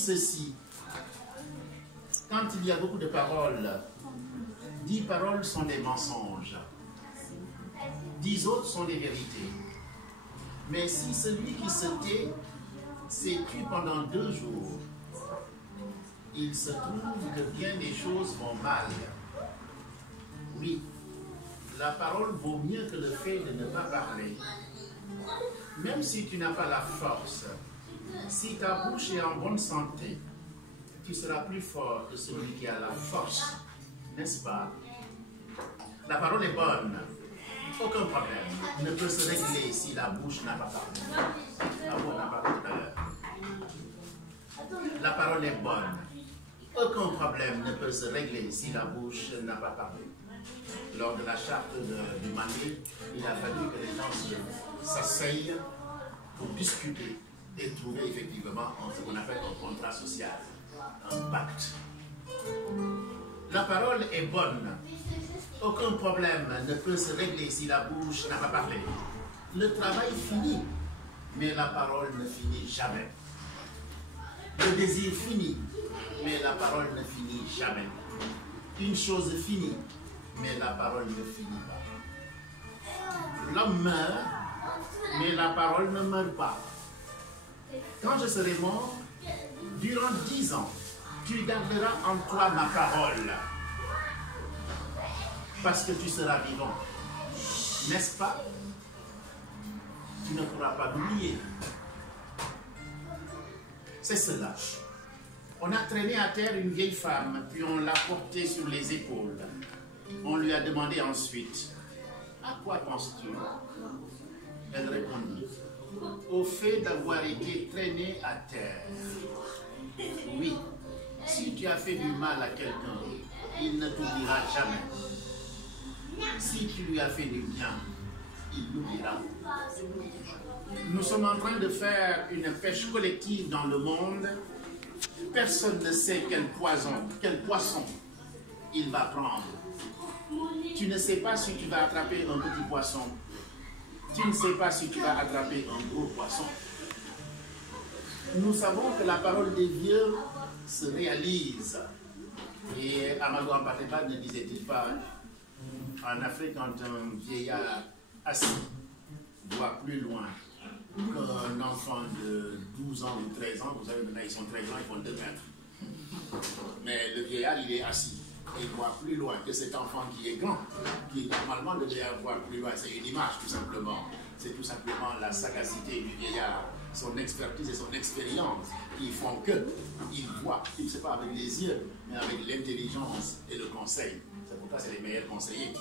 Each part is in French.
ceci. Quand il y a beaucoup de paroles, 10 paroles sont des mensonges. 10 autres sont des vérités. Mais si celui qui se tait s'est tu pendant 2 jours, il se trouve que bien des choses vont mal. Oui, la parole vaut mieux que le fait de ne pas parler. Même si tu n'as pas la force, si ta bouche est en bonne santé, tu seras plus fort que celui qui a la force, n'est-ce pas? La parole est bonne. Aucun problème ne peut se régler si la bouche n'a pas parlé. La bouche n'a pas parlé tout à l'heure. La parole est bonne. Aucun problème ne peut se régler si la bouche n'a pas parlé. Lors de la charte du Mandé, il a fallu que les gens s'asseyent pour discuter et trouver effectivement ce qu'on appelle un contrat social, un pacte. La parole est bonne. Aucun problème ne peut se régler si la bouche n'a pas parlé. Le travail finit, mais la parole ne finit jamais. Le désir finit, mais la parole ne finit jamais. Une chose finit, mais la parole ne finit pas. L'homme meurt, mais la parole ne meurt pas. Quand je serai mort, durant 10 ans, tu garderas en toi ma parole. Parce que tu seras vivant. N'est-ce pas? Tu ne pourras pas l'oublier. C'est cela. On a traîné à terre une vieille femme, puis on l'a portée sur les épaules. On lui a demandé ensuite, à quoi penses-tu? Elle répondit, au fait d'avoir été traînée à terre. Oui, si tu as fait du mal à quelqu'un, il ne t'oubliera jamais. Si tu lui as fait du bien, il l'oubliera. Nous sommes en train de faire une pêche collective dans le monde. Personne ne sait quel poisson il va prendre. Tu ne sais pas si tu vas attraper un petit poisson. Tu ne sais pas si tu vas attraper un gros poisson. Nous savons que la parole des vieux se réalise. Et Amadou Ampateba ne disait-il pas, en Afrique, quand un vieillard assis voit plus loin qu'un enfant de 12 ans ou 13 ans, vous savez, maintenant ils sont très grands, ils font 2 mètres. Mais le vieillard, il est assis. Et il voit plus loin que cet enfant qui est grand, qui normalement devrait voir plus loin. C'est une image, tout simplement. C'est tout simplement la sagacité du vieillard, son expertise et son expérience qui font qu'il voit, il ne sait pas avec les yeux, mais avec l'intelligence et le conseil. C'est pourquoi c'est les meilleurs conseillers.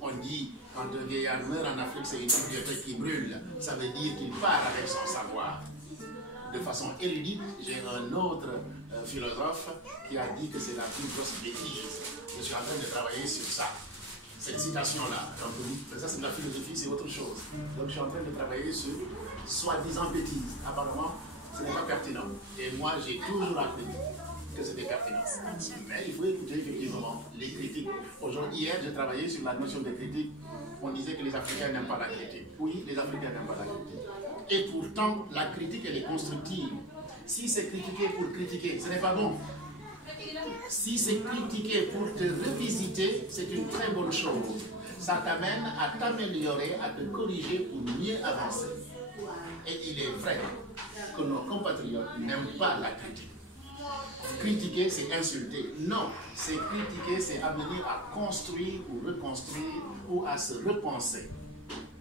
On dit, quand un vieillard meurt en Afrique, c'est une bibliothèque qui brûle. Ça veut dire qu'il part avec son savoir. De façon érudite, j'ai un autre philosophe qui a dit que c'est la plus grosse bêtise. Je suis en train de travailler sur ça. Cette citation-là, ça c'est de la philosophie, c'est autre chose. Donc je suis en train de travailler sur soi-disant bêtise. Apparemment, ce n'est pas pertinent. Et moi, j'ai toujours appris que c'était pertinent. Mais il faut écouter effectivement les critiques. Aujourd'hui, hier, j'ai travaillé sur la notion de critique. On disait que les Africains n'aiment pas la critique. Oui, les Africains n'aiment pas la critique. Et pourtant, la critique, elle est constructive. Si c'est critiquer pour critiquer, ce n'est pas bon. Si c'est critiquer pour te revisiter, c'est une très bonne chose. Ça t'amène à t'améliorer, à te corriger pour mieux avancer. Et il est vrai que nos compatriotes n'aiment pas la critique. Critiquer, c'est insulter. Non, c'est critiquer, c'est amener à construire ou reconstruire ou à se repenser.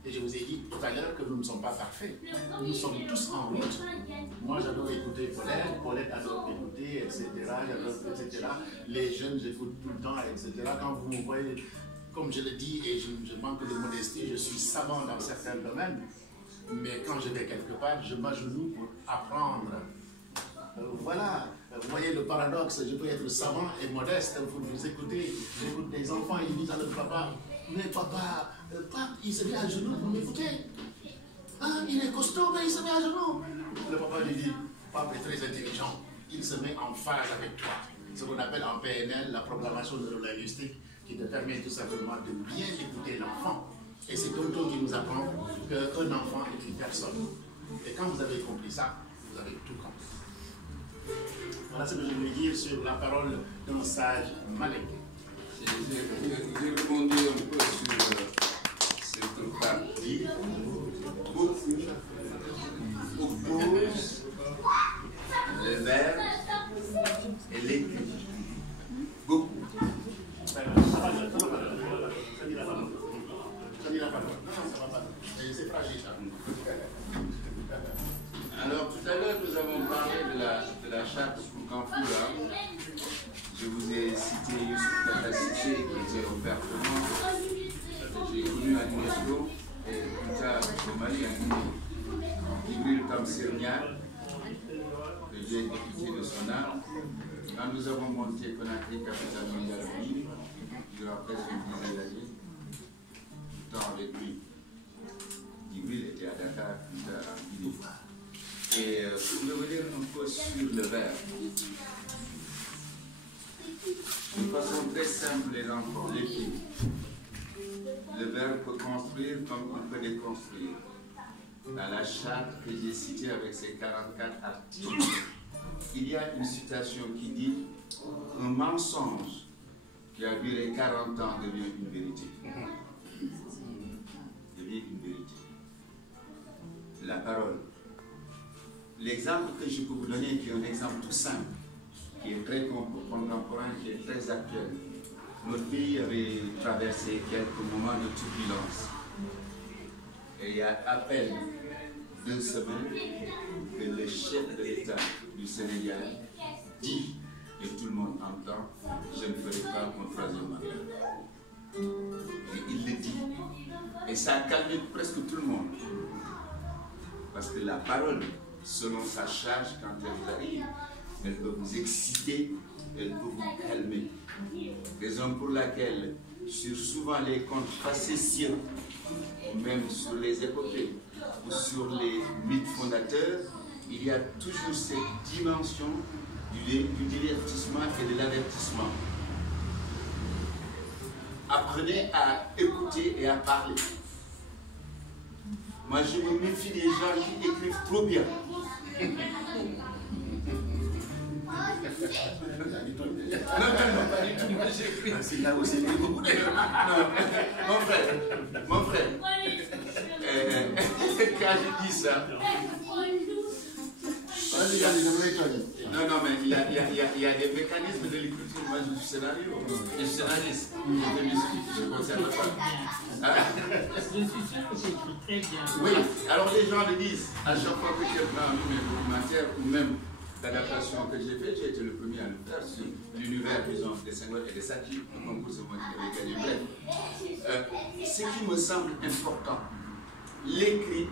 Et je vous ai dit tout à l'heure que nous ne sommes pas parfaits. Nous sommes tous en route. Moi, j'adore écouter Paulette. Paulette adore écouter, etc. J'adore, etc. Les jeunes, j'écoute tout le temps, etc. Quand vous me voyez, comme je le dis, et je manque de modestie, je suis savant dans certains domaines. Mais quand je vais quelque part, je m'agenouille pour apprendre. Voilà. Vous voyez le paradoxe, je peux être savant et modeste. Vous écoutez, j'écoute des enfants, ils disent à leur papa, mais papa, il se met à genoux pour m'écouter. Ah, il est costaud, mais il se met à genoux. Le papa lui dit, papa est très intelligent, il se met en phase avec toi. Ce qu'on appelle en PNL la proclamation neurolinguistique qui te permet tout simplement de bien écouter l'enfant. Et c'est Tonton qui nous apprend qu'un enfant est une personne. Et quand vous avez compris ça, vous avez tout compris. Voilà ce que je veux dire sur la parole d'un sage Malek. J'ai répondu un peu sur ce que Pape dit. Beaucoup opposent le verbe et l'écrit. Beaucoup. Ça dit la parole. Non, ça va pas. C'est fragile. Alors, tout à l'heure, nous avons parlé de la charte Kanfoula. Je vous ai cité Youssouf Tata-Cissé, qui était au Perpétuement. J'ai connu à l'UNESCO et plus tard au Mali, à Guinée. Djibril Tamsir-Niang, que j'ai écouté de son âme. Quand nous avons monté Conakry, capitale mondiale du livre, il y aura presque une dizaine d'années, tout le temps avec lui. Djibril était à Dakar, plus tard à Guinée. Et pour revenir un peu sur le verbe, de façon très simple et encore, l'écrit. Le verbe peut construire comme il peut déconstruire. Dans la charte que j'ai citée avec ses 44 articles, il y a une citation qui dit « Un mensonge qui a duré 40 ans devient une vérité. » Devient une vérité. La parole. L'exemple que je peux vous donner, qui est un exemple tout simple, qui est très contemporain, qui est très actuel. Notre pays avait traversé quelques moments de turbulence. Et il y a à peine 2 semaines que le chef de l'État du Sénégal dit, et tout le monde entend, je ne ferai pas mon 3e mandat. Et il le dit. Et ça a calmé presque tout le monde. Parce que la parole, selon sa charge, quand elle arrive, elle peut vous exciter, elle peut vous calmer. Raison pour laquelle, sur souvent les contes facétieux, ou même sur les épopées, ou sur les mythes fondateurs, il y a toujours cette dimension du divertissement et de l'avertissement. Apprenez à écouter et à parler. Moi, je me méfie des gens qui écrivent trop bien. Non, pas du tout. Moi, j'écris. C'est là où c'est beaucoup. Non, mon frère, quand je dis ça, non, mais il y a des mécanismes de l'écriture. Moi, je suis scénario, je suis scénariste. Je ne conserve pas. Je suis sûr que tu écris très bien. Oui, alors les gens le disent, à chaque fois que quelqu'un a mis mes documentaires ou même l'adaptation que j'ai faite, j'ai été le premier à le faire sur l'univers, disons, des Senghor et des Sadji, le concours de moi qui avait gagné. Bref, ce qui me semble important, l'écrit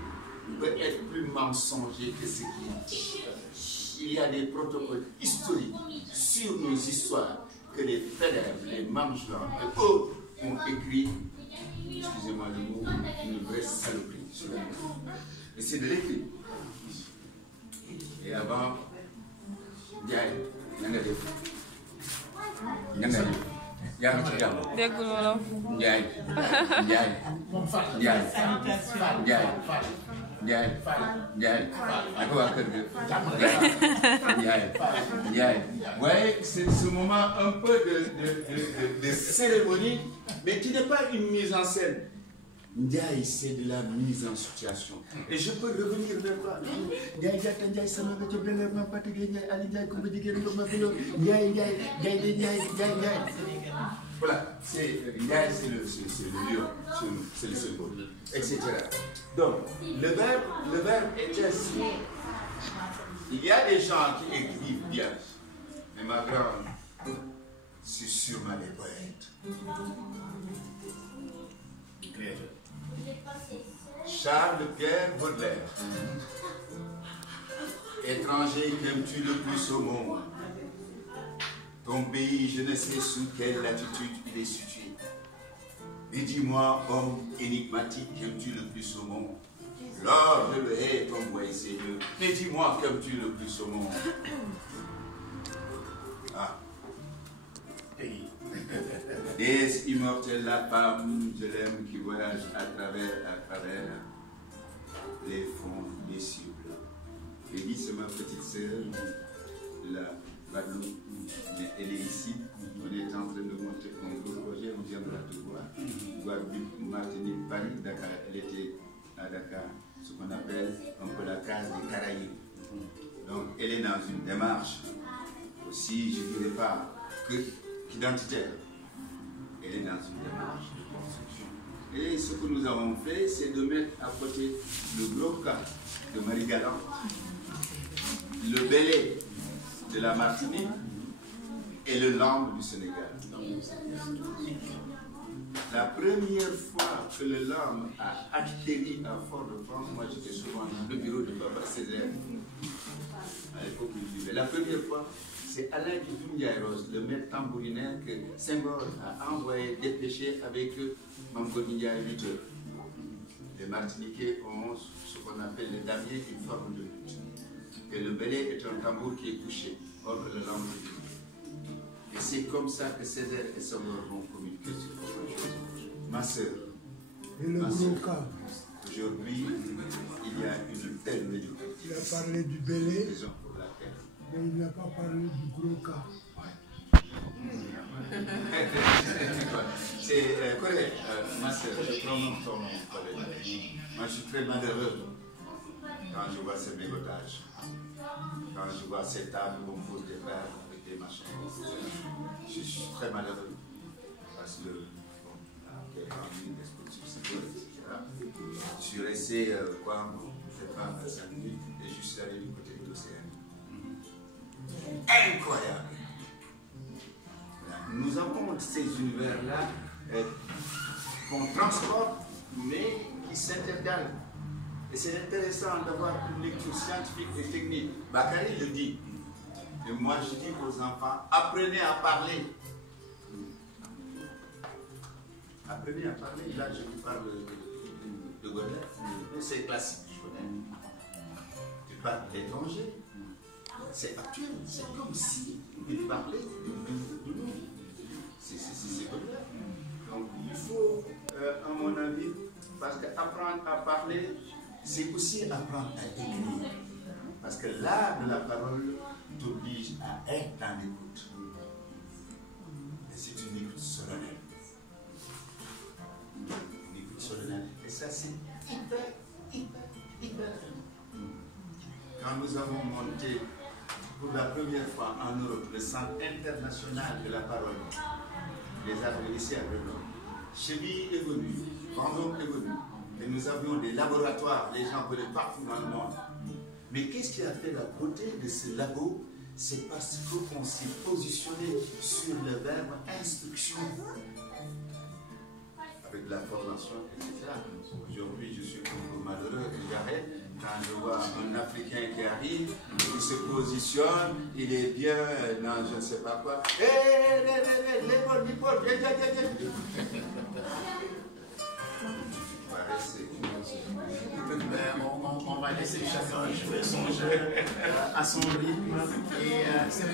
peut être plus mensonger que ce qui est dit. Il y a des protocoles historiques sur nos histoires que les Fédères, les Mangelans et autres ont écrit, excusez-moi le mot, une vraie saloperie sur la vie. Et c'est de l'écrit. Et avant, Ndiaye, déggul wolof. Ndiaye. Ak waa kër ga. Ndiaye. Ouais, c'est ce moment un peu de cérémonie, mais qui n'est pas une mise en scène. Ndiaye, c'est de la mise en situation. Et je peux revenir vers toi. Ndiaye, voilà, Ndiaye, c'est le lion, c'est le symbole, etc. Donc, le verbe est ainsi. Il y a des gens qui écrivent bien, mais ma grande, c'est sûrement les poètes. Charles-Pierre Baudelaire. Étranger, qu'aimes-tu le plus au monde? Ton pays, je ne sais sous quelle latitude il est situé. Et dis-moi, homme énigmatique, qu'aimes-tu le plus au monde? L'or, je le hais, ton bois et seigneur. Mais dis-moi, qu'aimes-tu le plus au monde? Ah. Déesse immortelle, la femme, je l'aime, qui voyage à travers les fonds des cieux. Et dis, c'est ma petite sœur, Guadeloupe, mais elle est ici. On est en train de monter un gros projet, on viendra te voir. Guadeloupe, Martinique, Paris, Dakar, elle était à Dakar, ce qu'on appelle un peu la case des Caraïbes. Donc elle est dans une démarche aussi, je ne dirais pas qu'identitaire. Elle est dans une démarche de construction. Et ce que nous avons fait, c'est de mettre à côté le gros cas de Marie-Galante, le Belé de la Martinique et le Lambe du Sénégal. La première fois que le Lambe a atterri à Fort-de-France, moi j'étais souvent dans le bureau de Baba Césaire, à l'époque où il vivait. La première fois, c'est Alain Kidou-Ndiaye-Rose, le maître tambourinaire que Senghor a envoyé dépêcher avec Mamgo Ndiaye 8 heures. Les Martiniquais ont ce qu'on appelle le damier, une forme de lutte. Et le belé est un tambour qui est couché, or que le Lambe est couché. Et c'est comme ça que Césaire et Senghor vont communiquer sur quelque chose. Ma soeur, et le gros cas. Aujourd'hui, il y a une telle médiocrité. Il a parlé du belé, Raison pour laquelle. mais il n'a pas parlé du gros cas. C'est correct, ma soeur, je prononce ton nom collègue. Moi, je suis très malheureux quand je vois ces mégotages, quand je vois ces tables où on pose des verres avec des machins. Je suis très malheureux parce que, bon, il y a une exposition, etc. Je suis resté, quoi, je ne sais pas, à 5 minutes et je suis allé du côté de l'océan. Incroyable! Nous avons ces univers-là qu'on transporte, mais qui s'intercalent. Et c'est intéressant d'avoir une lecture scientifique et technique. Bakary le dit. Et moi, je dis aux enfants, apprenez à parler. Apprenez à parler. Là, je vous parle de Godel. C'est classique, je connais. Tu parles d'étranger. C'est actuel. C'est comme si vous parlez de nous. C'est comme ça. Donc il faut, à mon avis, parce qu'apprendre à parler, c'est aussi apprendre à écrire. Parce que l'art de la parole t'oblige à être dans l'écoute. Et c'est une écoute solennelle. Une écoute solennelle. Et ça, c'est hyper. Quand nous avons monté pour la première fois en Europe le Centre international de la parole, les arts de lycée à Grenoble, Cheville est venu, Vendôme est venu, et nous avions des laboratoires, les gens venaient partout dans le monde. Mais qu'est-ce qui a fait la beauté de ce labo? C'est parce qu'on s'est positionné sur le verbe instruction, avec la formation, etc. Aujourd'hui, je suis un peu malheureux et j'arrête quand je vois un Africain qui arrive, il se positionne, il est bien dans je ne sais pas quoi. L'épaule, viens. On va laisser chacun jouer son jeu à son rythme et c'est